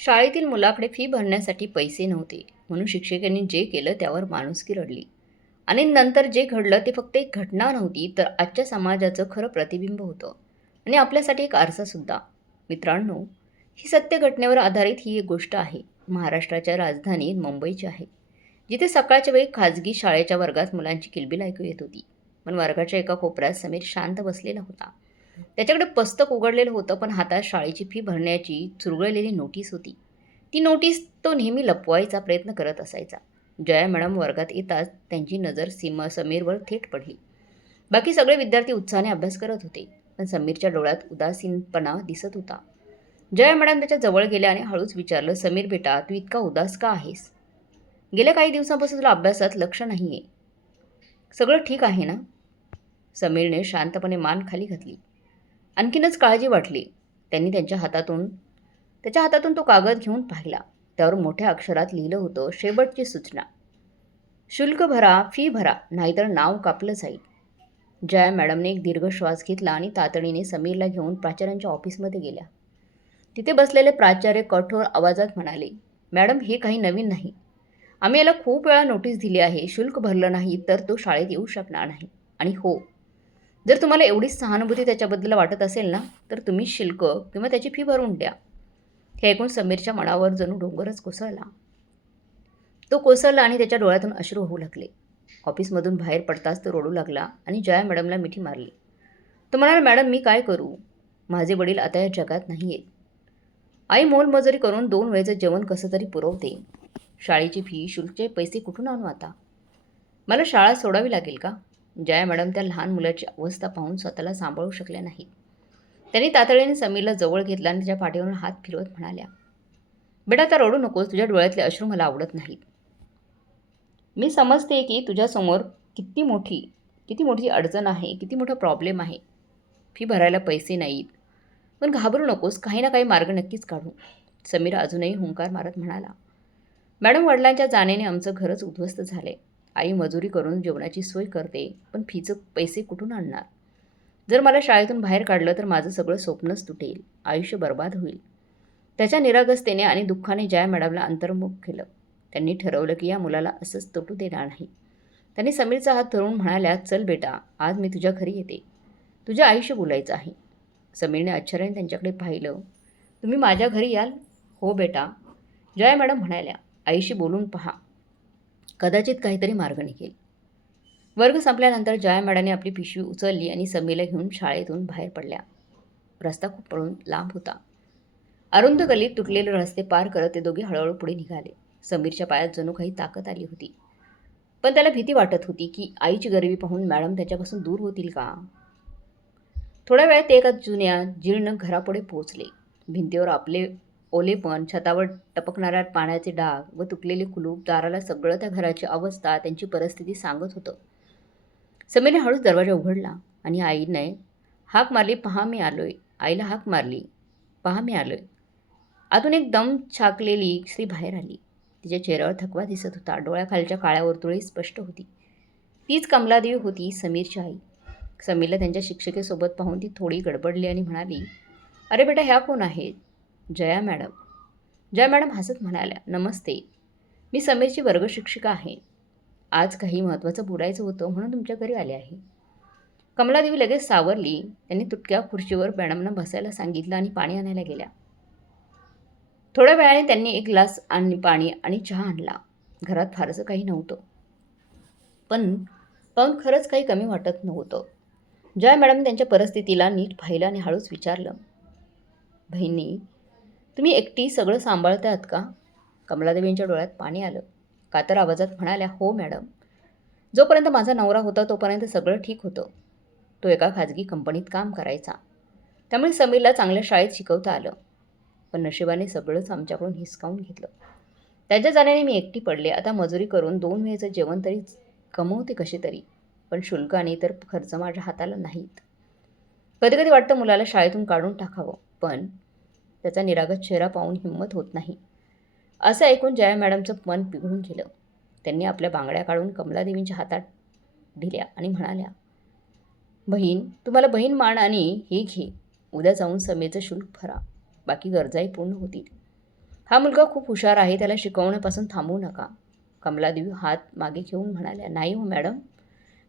शाळेतील मुलाकडे फी भरण्यासाठी पैसे नव्हते म्हणून शिक्षकांनी जे केलं त्यावर माणुसकी रडली. आणि नंतर जे घडलं ते फक्त एक घटना नव्हती तर आजच्या समाजाचं खरं प्रतिबिंब होतं. आणि आपल्यासाठी एक आरसासुद्धा. मित्रांनो, ही सत्य घटनेवर आधारित ही एक गोष्ट आहे. महाराष्ट्राच्या राजधानीत मुंबईची आहे, जिथे सकाळच्या वेळी खाजगी शाळेच्या वर्गात मुलांची किलबिल ऐकू येत होती. पण वर्गाच्या एका कोपऱ्यात समीर शांत बसलेला होता. त्याच्याकडे पुस्तक उघडलेलं होतं, पण हातात शाळेची फी भरण्याची चुरगळलेली नोटीस होती. ती नोटीस तो नेहमी लपवायचा प्रयत्न करत असायचा. जया मॅडम वर्गात येताच त्यांची नजर समीरवर थेट पडली. बाकी सगळे विद्यार्थी उत्साहाने अभ्यास करत होते, पण समीरच्या डोळ्यात उदासीनपणा दिसत होता. जया मॅडम त्याच्या जवळ गेल्या आणि हळूच विचारलं, समीर बेटा, तू इतका उदास का आहेस? गेल्या काही दिवसांपासून तुला अभ्यासात लक्ष नाहीये. सगळं ठीक आहे ना? समीरने शांतपणे मान खाली घातली. आणखीनच काळजी वाटली. त्यांनी त्याच्या हातातून तो कागद घेऊन पाहिला. त्यावर मोठ्या अक्षरात लिहिलं होतं, शेवटची सूचना. शुल्क भरा, फी भरा, नाहीतर नाव कापलं जाईल. जया मॅडमने एक दीर्घ श्वास घेतला आणि तातडीने समीरला घेऊन प्राचार्यांच्या ऑफिसमध्ये गेल्या. तिथे बसलेले प्राचार्य कठोर आवाजात म्हणाले, मॅडम, हे काही नवीन नाही. आम्ही याला खूप वेळा नोटीस दिली आहे. शुल्क भरलं नाही तर तो शाळेत येऊ शकणार नाही. आणि हो, जर तुम्हाला एवढीच सहानुभूती त्याच्याबद्दल वाटत असेल ना, तर तुम्ही शुल्क किंवा त्याची फी भरून द्या. हे ऐकून समीरच्या मनावर जणू डोंगरच कोसळला. तो कोसळला आणि त्याच्या डोळ्यातून अश्रू होऊ लागले. ऑफिसमधून बाहेर पडताच तो रडू लागला आणि जया मॅडमला मिठी मारली. तो म्हणाला, मॅडम, मी काय करू? माझे वडील आता या जगात नाही आहेत. आई मोलमजुरी करून 2 वेळचं जेवण कसं तरी पुरवते. शाळेची फी, शुल्कचे पैसे कुठून आणू आता? मला शाळा सोडावी लागेल का? जया मॅडम त्या लहान मुलाची अवस्था पाहून स्वतःला सांभाळू शकल्या नाहीत. त्यांनी तातडीने समीरला जवळ घेतला आणि त्याच्या पाठीवरून हात फिरवत म्हणाल्या, बेटा, आता रडू नकोस. तुझ्या डोळ्यातले अश्रू मला आवडत नाहीत. मी समजते की तुझ्यासमोर किती मोठी अडचण आहे, किती मोठा प्रॉब्लेम आहे. फी भरायला पैसे नाहीत. पण घाबरू नकोस, काही ना काही मार्ग नक्कीच काढू. समीर अजूनही हुंकार मारत म्हणाला, मॅडम, वडिलांच्या जाण्याने आमचं घरच उद्ध्वस्त झाले. आई मजुरी करून जेवणाची सोय करते, पण फीचं पैसे कुठून आणणार? जर मला शाळेतून बाहेर काढलं तर माझं सगळं स्वप्नच तुटेल, आयुष्य बर्बाद होईल. त्याच्या निरागसतेने आणि दुःखाने जया मॅडमला अंतर्मुख केलं. त्यांनी ठरवलं की या मुलाला असंच तुटू देणार नाही. त्यांनी समीरचा हात धरून म्हणाल्या, चल बेटा, आज मी तुझ्या घरी येते. तुझ्या आईशी बोलायचं आहे. समीरने आश्चर्याने त्यांच्याकडे पाहिलं. तुम्ही माझ्या घरी याल? हो बेटा, जया मॅडम म्हणाल्या. आईशी बोलून पहा, कदाचित काहीतरी मार्ग निघेल. वर्ग संपल्यानंतर जया मॅडमने आपली पिशवी उचलली आणि समीरला घेऊन शाळेतून बाहेर पडल्या. रस्ता खूप पळून लांब होता. अरुंद गलीत तुटलेले रस्ते पार करत ते दोघे हळूहळू पुढे निघाले. समीरच्या पायात जणू काही ताकद आली होती. पण त्याला भीती वाटत होती की आईची गरिबी पाहून मॅडम त्याच्यापासून दूर होतील का? थोड्या वेळात ते एका जुन्या जीर्ण घरापुढे पोहोचले. भिंतीवर आपले ओलेपण, छतावर टपकणाऱ्या पाण्याचे डाग व तुटलेले कुलूप, दाराला सगळं त्या घराची अवस्था, त्यांची परिस्थिती सांगत होतं. समीरने हळूच दरवाजा उघडला आणि आईने हाक मारली, पहा मी आलोय. आईला हाक मारली, पहा मी आलोय. आतून एक दम छाकलेली स्त्री बाहेर आली. तिच्या चेहऱ्यावर थकवा दिसत होता. डोळ्याखालच्या काळ्या वर्तुळे स्पष्ट होती. तीच कमलादेवी होती, समीरची आई. समीरला त्यांच्या शिक्षिकेसोबत पाहून ती थोडी गडबडली आणि म्हणाली, अरे बेटा, ह्या कोण आहेत? जया मॅडम. जया मॅडम हसत म्हणाल्या, नमस्ते. मी समीरची वर्गशिक्षिका आहे. आज काही महत्त्वाचं बोलायचं होतं म्हणून तुमच्या घरी आले आहे. कमलादेवी लगेच सावरली. त्यांनी तुटक्या खुर्चीवर मॅडमना बसायला सांगितलं आणि पाणी आणायला गेल्या. थोड्या वेळाने त्यांनी एक ग्लास आणि पाणी आणि चहा आणला. घरात फारसं काही नव्हतं, पण पाहून खरंच काही कमी वाटत नव्हतं. जया मॅडम त्यांच्या परिस्थितीला नीट पाहिलं आणि हळूच विचारलं, बहिणी, तुम्ही एकटी सगळं सांभाळतायत का? कमलादेवींच्या डोळ्यात पाणी आलं. कातर आवाजात म्हणाल्या, हो मॅडम. जोपर्यंत माझा नवरा होता तोपर्यंत सगळं ठीक होतं. तो एका खाजगी कंपनीत काम करायचा, त्यामुळे समीरला चांगल्या शाळेत शिकवता आलं. पण नशिबाने सगळंच आमच्याकडून हिसकावून घेतलं. त्याच्या जाण्याने मी एकटी पडले. आता मजुरी करून 2 वेळचं जेवण तरी कमवते कशी तरी, पण शुल्क आणि इतर खर्च माझ्या हाताला नाहीत. कधी कधी वाटतं मुलाला शाळेतून काढून टाकावं, पण त्याचा निरागस चेहरा पाहून हिंमत होत नाही. असं ऐकून जया मॅडमचं मन पिघळून गेलं. त्यांनी आपल्या बांगड्या काढून कमलादेवींच्या हातात दिल्या आणि म्हणाल्या, बहीण, तुम्हाला बहीण मान आणि हे घे. उद्या जाऊन समेचं शुल्क भरा. बाकी गरजाही पूर्ण होतील. हा मुलगा खूप हुशार आहे, त्याला शिकवण्यापासून थांबवू नका. कमलादेवी हात मागे घेऊन म्हणाल्या, नाही हो मॅडम,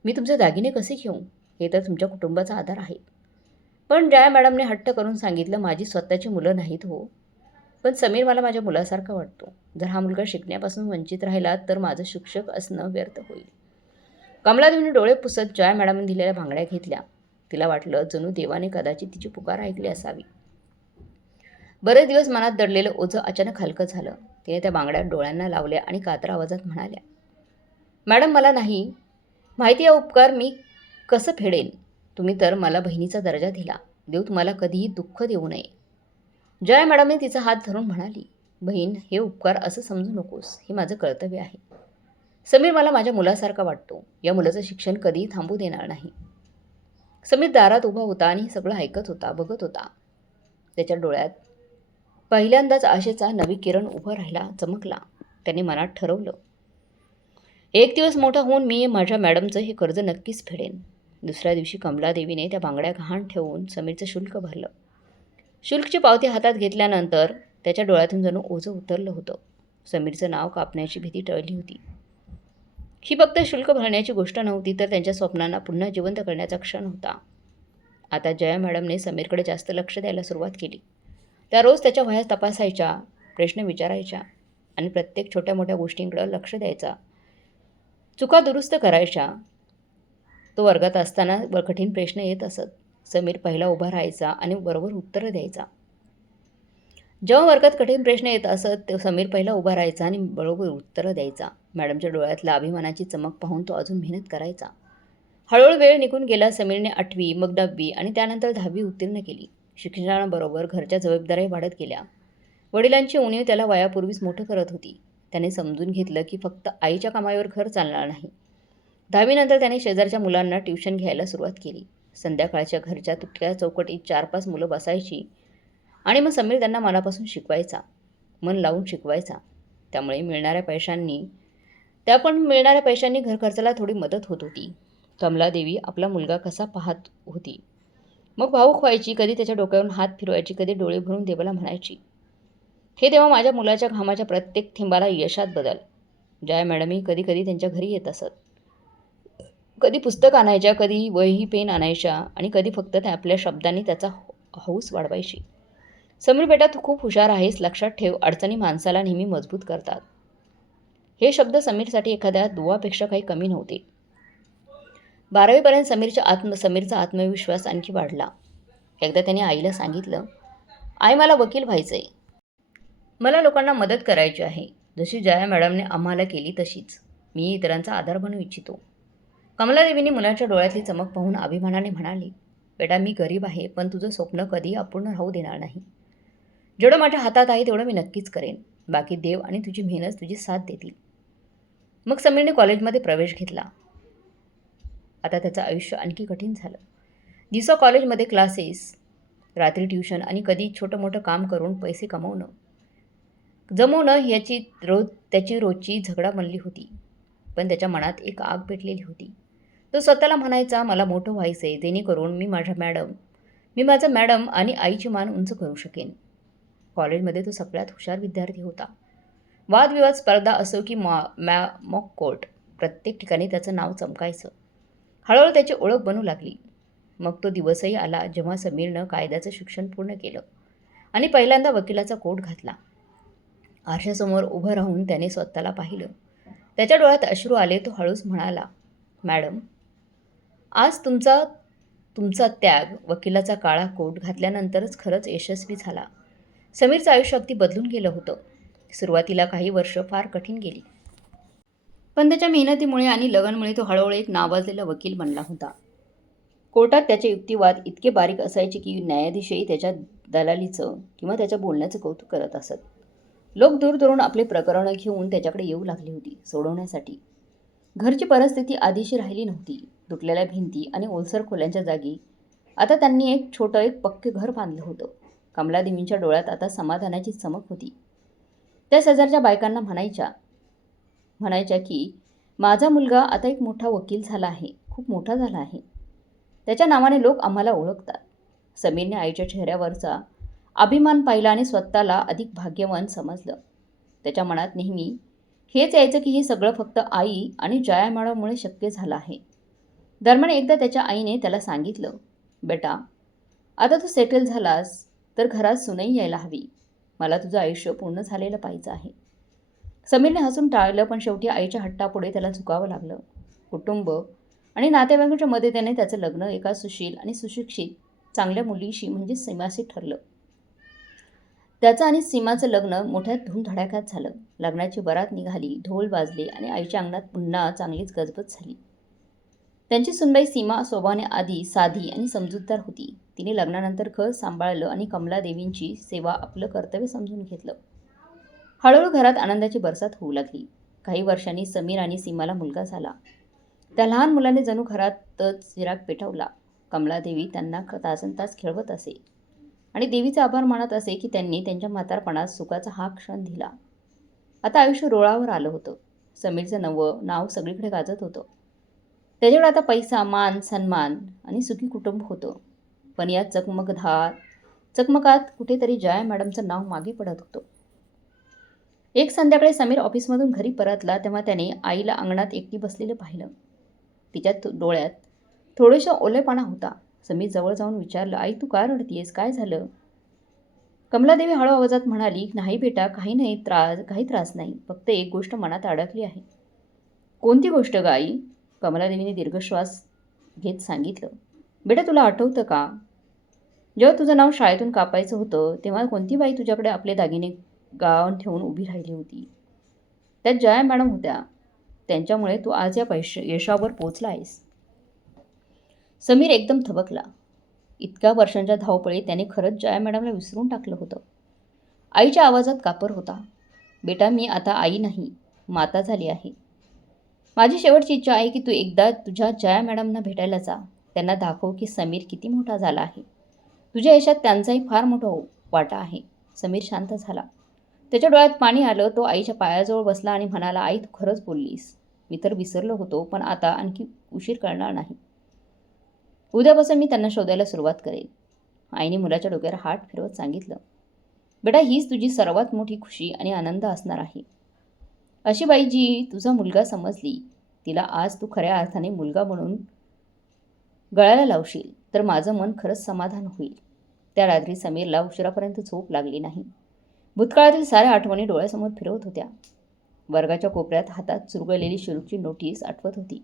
मी तुमचे दागिने कसे घेऊ? हे तर तुमच्या कुटुंबाचा आधार आहे. पण जया मॅडमने हट्ट करून सांगितलं, माझी स्वतःची मुलं नाहीत हो, पण समीर मला माझ्या मुलासारखा वाटतो. जर हा मुलगा शिकण्यापासून वंचित राहिला तर माझं शिक्षक असणं व्यर्थ होईल. कमलादेवीने डोळे पुसत जया मॅडमने दिलेल्या बांगड्या घेतल्या. तिला वाटलं जणू देवाने कदाचित तिची पुकार ऐकली असावी. बरेच दिवस मनात दडलेलं ओझं अचानक हलकं झालं. तिने त्या बांगड्या डोळ्यांना लावल्या आणि कातरा आवाजात म्हणाल्या, मॅडम मला नाही माहिती हा उपकार मी कसं फेडेन. तुम्ही तर मला बहिणीचा दर्जा दिला. देव तुम्हाला कधीही दुःख देऊ नये. जया मॅडमने तिचा हात धरून म्हणाली, बहीण हे उपकार असं समजू नकोस, हे माझं कर्तव्य आहे. समीर मला माझ्या मुलासारखा वाटतो. या मुलाचं शिक्षण कधीही थांबू देणार नाही. समीर दारात उभा होता आणि सगळं ऐकत होता, बघत होता. त्याच्या डोळ्यात पहिल्यांदाच आशेचा नवी किरण उभं राहिला, चमकला. त्याने मनात ठरवलं, एक दिवस मोठा होऊन मी माझ्या मॅडमचं हे कर्ज नक्कीच फेडेन. दुसऱ्या दिवशी कमलादेवीने त्या बांगड्या गहाण ठेवून समीरचं शुल्क भरलं. शुल्कची पावती हातात घेतल्यानंतर त्याच्या डोळ्यातून जणू ओझं उतरलं होतं. समीरचं नाव कापण्याची भीती टळली होती. ही फक्त शुल्क भरण्याची गोष्ट नव्हती, तर त्यांच्या स्वप्नांना पुन्हा जिवंत करण्याचा क्षण होता. आता जया मॅडमने समीरकडे जास्त लक्ष द्यायला सुरुवात केली. त्या रोज त्याच्या वह्या तपासायच्या, प्रश्न विचारायच्या आणि प्रत्येक छोट्या मोठ्या गोष्टींकडे लक्ष द्यायचा. चुका दुरुस्त करायच्या. तो वर्गात असताना कठीण प्रश्न येत असत. समीर पहिला उभा राहायचा आणि बरोबर उत्तरं द्यायचा. जेव्हा वर्गात कठीण प्रश्न येत असत, तेव्हा समीर पहिला उभा राहायचा आणि बरोबर उत्तरं द्यायचा. मॅडमच्या डोळ्यातल्या अभिमानाची चमक पाहून तो अजून मेहनत करायचा. हळूहळू वेळ निघून गेला. समीरने 8वी, मग 10वी आणि त्यानंतर 10वी उत्तीर्ण केली. शिक्षणाबरोबर घरच्या जबाबदाऱ्या वाढत गेल्या. वडिलांची उणीव त्याला वयापूर्वीच मोठं करत होती. त्याने समजून घेतलं की फक्त आईच्या कमाईवर घर चालणार नाही. 10वी नंतर त्याने शेजारच्या मुलांना ट्युशन घ्यायला सुरुवात केली. संध्याकाळच्या घरच्या तुटक्या चौकटीत 4-5 मुलं बसायची आणि मग समीर त्यांना मनापासून शिकवायचा, मन लावून शिकवायचा. त्यामुळे मिळणाऱ्या पैशांनी घर खर्चाला थोडी मदत होत होती. कमलादेवी आपला मुलगा कसा पाहत होती. मग भावूक व्हायची, कधी त्याच्या डोक्यावरून हात फिरवायची, कधी डोळे भरून देवाला म्हणायची, हे देवा माझ्या मुलाच्या घामाच्या प्रत्येक थेंबाला यशात बदल. जया मॅडमही कधी कधी त्यांच्या घरी येत असत. कधी पुस्तक आणायच्या, कधी वही पेन आणायच्या आणि कधी फक्त त्या आपल्या शब्दांनी त्याचा हौस वाढवायची. समीर बेटा तू खूप हुशार आहेस, लक्षात ठेव, अडचणी माणसाला नेहमी मजबूत करतात. हे शब्द समीरसाठी एखाद्या दुवापेक्षा काही कमी नव्हते. 12वीपर्यंत समीरचा आत्मविश्वास आणखी वाढला. एकदा त्याने आईला सांगितलं, आई मला वकील व्हायचंय. मला लोकांना मदत करायची आहे. जशी जया मॅडमने आम्हाला केली तशीच. मी इतरांचा आधार बनू इच्छितो. कमलादेवीने मुलाच्या डोळ्यातली चमक पाहून अभिमानाने म्हणाली, बेटा मी गरीब आहे, पण तुझं स्वप्न कधी अपूर्ण राहू देणार नाही. जेवढं माझ्या हातात आहे तेवढं मी नक्कीच करेन. बाकी देव आणि तुझी मेहनत तुझी साथ देतील. मग समीरने कॉलेजमध्ये प्रवेश घेतला. आता त्याचं आयुष्य आणखी कठीण झालं. दिवसा कॉलेजमध्ये क्लासेस, रात्री ट्युशन आणि कधी छोटं मोठं काम करून पैसे जमवणं त्याची रोजची झगडा बनली होती. पण त्याच्या मनात एक आग पेटलेली होती. तो स्वतःला म्हणायचा, मला मोठं व्हायचंय, जेणेकरून मी माझा मॅडम आणि आईची मान उंच करू शकेन. कॉलेजमध्ये तो सगळ्यात हुशार विद्यार्थी होता. वादविवाद स्पर्धा असो की मॉक कोर्ट, प्रत्येक ठिकाणी त्याचं नाव चमकायचं. हळूहळू त्याची ओळख बनू लागली. मग तो दिवसही आला जेव्हा समीरनं कायद्याचं शिक्षण पूर्ण केलं आणि पहिल्यांदा वकिलाचा कोट घातला. आरशासमोर उभं राहून त्याने स्वतःला पाहिलं. त्याच्या डोळ्यात अश्रू आले. तो हळूच म्हणाला, मॅडम आज तुमचा त्याग, वकिलाचा काळा कोट घातल्यानंतरच खरंच यशस्वी झाला. समीरचं आयुष्य अगदी बदलून गेलं होतं. सुरुवातीला काही वर्ष फार कठीण गेली, पण त्याच्या मेहनतीमुळे आणि लगनमुळे तो हळूहळू एक नावाजलेला वकील बनला होता. कोर्टात त्याचे युक्तिवाद इतके बारीक असायचे की न्यायाधीशही त्याच्या दलालीचं किंवा त्याच्या बोलण्याचं कौतुक करत असत. लोक दूरदूरून आपले प्रकरणं घेऊन त्याच्याकडे येऊ लागली होती सोडवण्यासाठी. घरची परिस्थिती आधीशी राहिली नव्हती. तुटलेल्या भिंती आणि ओलसर खोल्यांच्या जागी आता त्यांनी एक पक्के घर बांधलं होतं. कमलादेवींच्या डोळ्यात आता समाधानाची चमक होती. त्या शेजारच्या बायकांना म्हणायच्या की माझा मुलगा आता एक मोठा वकील झाला आहे, खूप मोठा झाला आहे. त्याच्या नावाने लोक आम्हाला ओळखतात. समीरने आईच्या चेहऱ्यावरचा अभिमान पाहिला आणि स्वतःला अधिक भाग्यवान समजलं. त्याच्या मनात नेहमी हेच यायचं की हे सगळं फक्त आई आणि जया मॅडममुळे शक्य झालं आहे. दरम्यान एकदा त्याच्या आईने त्याला सांगितलं, बेटा, आता तू सेटल झालास तर घरात सुनई यायला हवी. मला तुझं आयुष्य पूर्ण झालेलं पाहिजे आहे. समीरने हसून टाळलं, पण शेवटी आईच्या हट्टापुढे त्याला झुकावं लागलं. कुटुंब आणि नातेवाईकांच्या मदतीने त्याचं लग्न एका सुशील आणि सुशिक्षित चांगल्या मुलीशी म्हणजे सीमाशी ठरलं. त्याचं आणि सीमाचं लग्न मोठ्या धूमधडाक्यात झालं. लग्नाची बरात निघाली, ढोल वाजले आणि आईच्या अंगणात पुन्हा चांगलीच गजबज झाली. त्यांची सुनबाई सीमा स्वभावाने आधी साधी आणि समजूतदार होती. तिने लग्नानंतर घर सांभाळलं आणि कमलादेवींची सेवा आपलं कर्तव्य समजून घेतलं. हळूहळू घरात आनंदाची बरसात होऊ लागली. काही वर्षांनी समीर आणि सीमाला मुलगा झाला. त्या लहान मुलाने जणू घरातच चिराग पेटवला. कमलादेवी त्यांना तासनतास खेळवत असे आणि देवीचा आभार मानत असे की त्यांनी त्यांच्या म्हातारपणात सुखाचा हा क्षण दिला. आता आयुष्य रुळावर आलं होतं. समीरचं नवं नाव सगळीकडे गाजत होतं. त्याच्याकडे आता पैसा, मान, सन्मान आणि सुखी कुटुंब होतं. पण या चकमकात कुठेतरी जया मॅडमचं नाव मागे पडत होतं. एक संध्याकाळी समीर ऑफिसमधून घरी परतला तेव्हा त्याने आईला अंगणात एकटी बसलेलं पाहिलं. तिच्या डोळ्यात थोडेसा ओलेपणा होता. समीर जवळ जाऊन विचारलं, आई, तू का रडतीयेस? काय झालं? कमलादेवी हळू आवाजात म्हणाली, नाही बेटा, काही त्रास नाही. फक्त एक गोष्ट मनात अडकली आहे. कोणती गोष्ट ग आई? कमलादेवीने दीर्घश्वास घेत सांगितलं, बेटा, तुला आठवतं का, जेव्हा तुझं नाव शाळेतून कापायचं होतं तेव्हा कोणती बाई तुझ्याकडे आपले दागिने गावान ठेवून उभी राहिली होती? त्यात जया मॅडम होत्या. त्यांच्यामुळे तू आज या यशावर पोचला आहेस. समीर एकदम थबकला. इतक्या वर्षांच्या धावपळीत त्याने खरंच जया मॅडमला विसरून टाकलं होतं. आईच्या आवाजात कापर होता. बेटा, मी आता आई नाही, माता झाली आहे. माझी शेवटची इच्छा आहे की तू एकदा तुझ्या जया मॅडमना भेटायला जा. त्यांना दाखव की समीर किती मोठा झाला आहे. तुझ्या यशात त्यांचाही फार मोठा वाटा आहे. समीर शांत झाला. त्याच्या डोळ्यात पाणी आलं. तो आईच्या पायाजवळ बसला आणि म्हणाला, आई, तू खरंच बोललीस. मी तर विसरलो होतो, पण आता आणखी उशीर करणार नाही. उद्यापासून मी त्यांना शोधायला सुरुवात करेन. आईने मुलाच्या डोक्यावर हात फिरवत सांगितलं, बेटा, हीच तुझी सर्वात मोठी खुशी आणि आनंद असणार आहे. अशी बाई जी तुझा मुलगा समजली, तिला आज तू खऱ्या अर्थाने मुलगा म्हणून गळायला लावशील तर माझं मन खरंच समाधान होईल. त्या रात्री समीरला उशिरापर्यंत झोप लागली नाही. भूतकाळातील साऱ्या आठवणी डोळ्यासमोर फिरवत होत्या. वर्गाच्या कोपऱ्यात हातात चुरगळलेली शुल्कची नोटीस आठवत होती.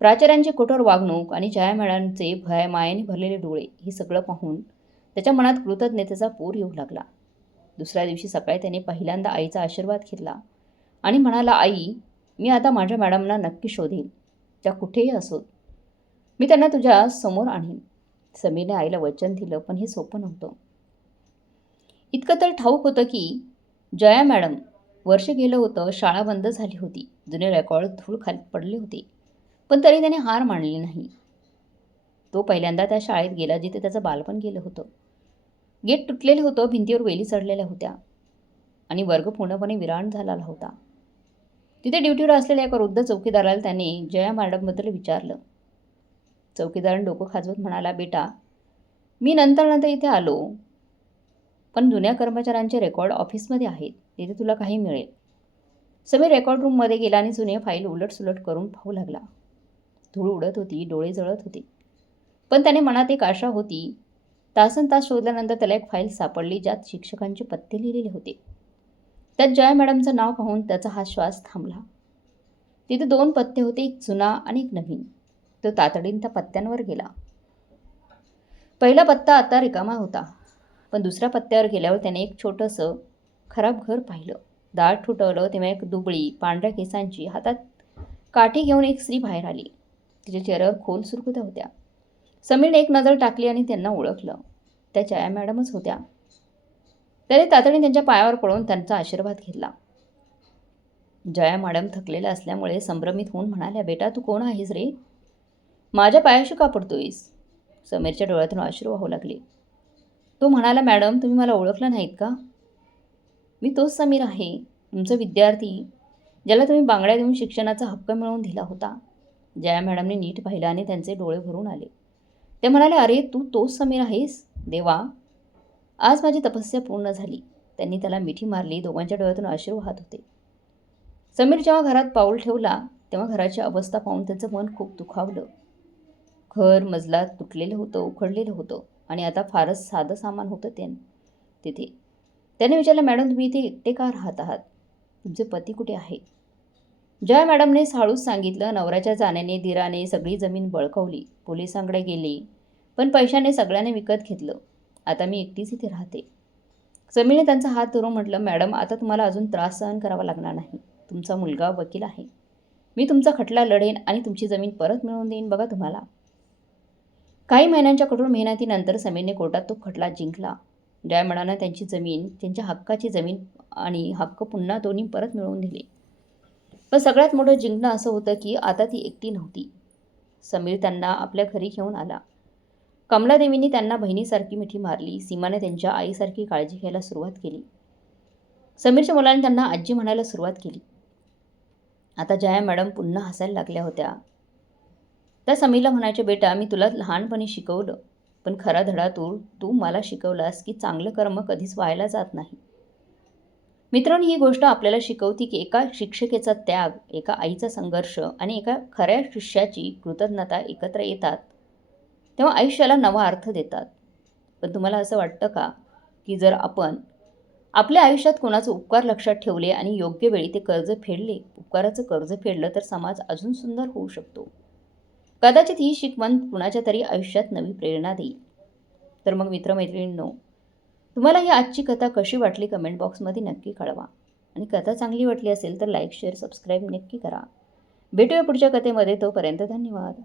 प्राचार्यांची कठोर वागणूक आणि जया मॅडमचे मायाने भरलेले डोळे, हे सगळं पाहून त्याच्या मनात कृतज्ञतेचा पूर येऊ लागला. दुसऱ्या दिवशी सकाळी त्याने पहिल्यांदा आईचा आशीर्वाद घेतला आणि म्हणाला, आई, मी आता माझ्या मॅडमना नक्की शोधेन. त्या कुठेही असोत, मी त्यांना तुझ्या समोर आणीन. समीरने आईला वचन दिलं, पण हे सोपं नव्हतं. इतकं तर ठाऊक होतं की जया मॅडम, वर्ष गेलं होतं, शाळा बंद झाली होती, जुने रेकॉर्ड धूळ खाली पडले होते, पण तरी त्याने हार मानली नाही. तो पहिल्यांदा त्या शाळेत गेला जिथे त्याचं बालपण गेलं होतं. गेट तुटलेलं होतं, भिंतीवर वेली चढलेल्या होत्या आणि वर्ग पूर्णपणे विराण झालेला होता. तिथे ड्युटीवर असलेल्या एका वृद्ध चौकीदाराला त्याने जया मॅडमबद्दल विचारलं. चौकीदाराने डोकं खाजवत म्हणाला, बेटा, मी नंतर इथे आलो, पण जुन्या कर्मचाऱ्यांचे रेकॉर्ड ऑफिसमध्ये आहेत, तिथे तुला काही मिळेल. समीर रेकॉर्ड रूममध्ये गेला आणि जुने फाईल उलटसुलट करून पाहू लागला. धूळ उडत होती, डोळे जळत होते, पण त्याने मनात एक आशा होती. तासनतास शोधल्यानंतर त्याला एक फाईल सापडली ज्यात शिक्षकांचे पत्ते लिहिलेले होते. त्यात जया मॅडमचं नाव पाहून त्याचा हा श्वास थांबला. तिथे 2 पत्ते होते, एक जुना आणि एक नवीन. तो तातडीने त्या पत्त्यांवर गेला. पहिला पत्ता आता रिकामा होता, पण दुसऱ्या पत्त्यावर गेल्यावर त्याने एक छोटंसं खराब घर पाहिलं. दार ठुठवलं तेव्हा एक दुबळी, पांढऱ्या केसांची, हातात काठी घेऊन एक स्त्री बाहेर आली. तिच्या चेहऱ्यावर खोल सुरकुत्या होत्या. समीरने एक नजर टाकली आणि त्यांना ओळखलं. त्या जया मॅडमच होत्या. त्याने तातडीने त्यांच्या पायावर पडून त्यांचा आशीर्वाद घेतला. जया मॅडम थकलेल्या असल्यामुळे संभ्रमित होऊन म्हणाल्या, बेटा, तू कोण आहेस रे? माझ्या पायाशी का पडतोयस? समीरच्या डोळ्यातून अश्रू वाहू लागले. तो म्हणाला, मॅडम, तुम्ही मला ओळखलं नाहीत का? मी तोच समीर आहे, तुमचा विद्यार्थी, ज्याला तुम्ही बांगड्या देऊन शिक्षणाचा हक्क मिळवून दिला होता. जया मॅडमने नीट पाहिलं आणि त्यांचे डोळे भरून आले. ते म्हणाले, अरे, तू तोच समीर आहेस? देवा, आज माझी तपस्या पूर्ण झाली. त्यांनी त्याला मिठी मारली. दोघांच्या डोळ्यातून अश्रू वाहत होते. समीर जेव्हा घरात पाऊल ठेवला तेव्हा घराची अवस्था पाहून त्याचं मन खूप दुखावलं. घर मजला तुटलेलं होतं, उखडलेलं होतं आणि आता फारच साधं सामान होतं तिथे. त्याने विचारलं, मॅडम तुम्ही इथे एकटे का राहत आहात? तुमचे पती कुठे आहे? जया मॅडमने साळूच सांगितलं, नवऱ्याच्या जाण्याने दिराने सगळी जमीन बळकावली. पोलिसांकडे गेली, पण पैशाने सगळ्यांनी विकत घेतलं. आता मी एकटीच इथे राहते. समीरने त्यांचा हात धरून म्हटलं, मॅडम आता तुम्हाला अजून त्रास सहन करावा लागणार नाही. तुमचा मुलगा वकील आहे. मी तुमचा खटला लढेन आणि तुमची जमीन परत मिळवून देईन बघा तुम्हाला. काही महिन्यांच्या कठोर मेहनतीनंतर समीरने कोर्टात तो खटला जिंकला. जया मॅडमने त्यांची जमीन, त्यांच्या हक्काची जमीन आणि हक्क पुन्हा दोन्ही परत मिळवून दिले. पण सगळ्यात मोठं जिंकणं असं होतं की आता ती एकटी नव्हती. समीर त्यांना आपल्या घरी घेऊन आला. कमलादेवींनी त्यांना बहिणीसारखी मिठी मारली. सीमाने त्यांच्या आईसारखी काळजी घ्यायला सुरुवात केली. समीरच्या मुलांनी त्यांना आजी म्हणायला सुरुवात केली. आता जया मॅडम पुन्हा हसायला लागल्या होत्या. त्या समीरला म्हणायच्या, बेटा मी तुला लहानपणी शिकवलं, पण खरा धडा तू मला शिकवलास की चांगलं कर्म कधीच व्हायला जात नाही. मित्रांनो, ही गोष्ट आपल्याला शिकवते की एका शिक्षकेचा त्याग, एका आईचा संघर्ष आणि एका खऱ्या शिष्याची कृतज्ञता एकत्र येतात तेव्हा आयुष्याला नवा अर्थ देतात. पण तुम्हाला असं वाटतं का की जर आपण आपल्या आयुष्यात कोणाचे उपकार लक्षात ठेवले आणि योग्य वेळी ते उपकाराचं कर्ज फेडलं तर समाज अजून सुंदर होऊ शकतो. कदाचित ही शिकवण कुणाच्या तरी आयुष्यात नवी प्रेरणा देईल. तर मग मित्रमैत्रिणींनो, तुम्हाला ही आजची कथा कशी वाटली कमेंट बॉक्समध्ये नक्की कळवा. आणि कथा चांगली वाटली असेल तर लाईक, शेअर, सबस्क्राईब नक्की करा. भेटूया पुढच्या कथेमध्ये. तोपर्यंत धन्यवाद.